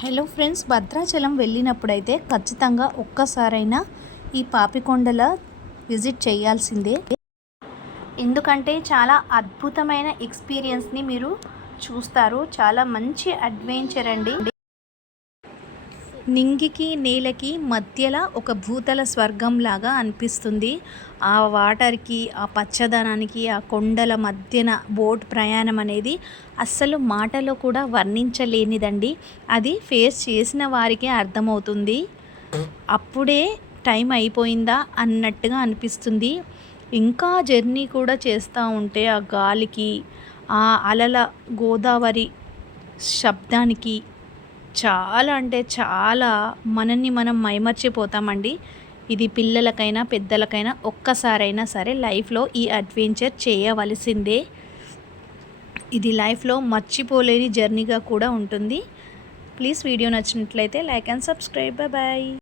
Hello friends, Bhadrachalam వెళ్ళినప్పుడైతే ఖచ్చితంగా ఒక్కసారైనా ఈ పాపికొండల విజిట్ చేయాల్సిందే. ఎందుకంటే చాలా అద్భుతమైన ఎక్స్పీరియన్స్ని మీరు చూస్తారు. చాలా మంచి అడ్వెంచర్ అండి. నింగికి నేలకి మధ్యలో ఒక భూతల స్వర్గంలాగా అనిపిస్తుంది. ఆ వాటర్కి, ఆ పచ్చదనానికి, ఆ కొండల మధ్యన బోట్ ప్రయాణం అనేది అస్సలు మాటలో కూడా వర్ణించలేనిదండి. అది ఫేస్ చేసిన వారికే అర్థమవుతుంది. అప్పుడే టైం అయిపోయిందా అన్నట్టుగా అనిపిస్తుంది. ఇంకా జర్నీ కూడా చేస్తూ ఉంటే ఆ గాలికి, ఆ అలల గోదావరి శబ్దానికి చాలా అంటే చాలా మనల్ని మనం మైమర్చిపోతామండి. ఇది పిల్లలకైనా పెద్దలకైనా ఒక్కసారైనా సరే లైఫ్లో ఈ అడ్వెంచర్ చేయవలసిందే. ఇది లైఫ్లో మర్చిపోలేని జర్నీగా కూడా ఉంటుంది. ప్లీజ్ వీడియో నచ్చినట్లయితే లైక్ అండ్ సబ్స్క్రైబ్. బాయ్.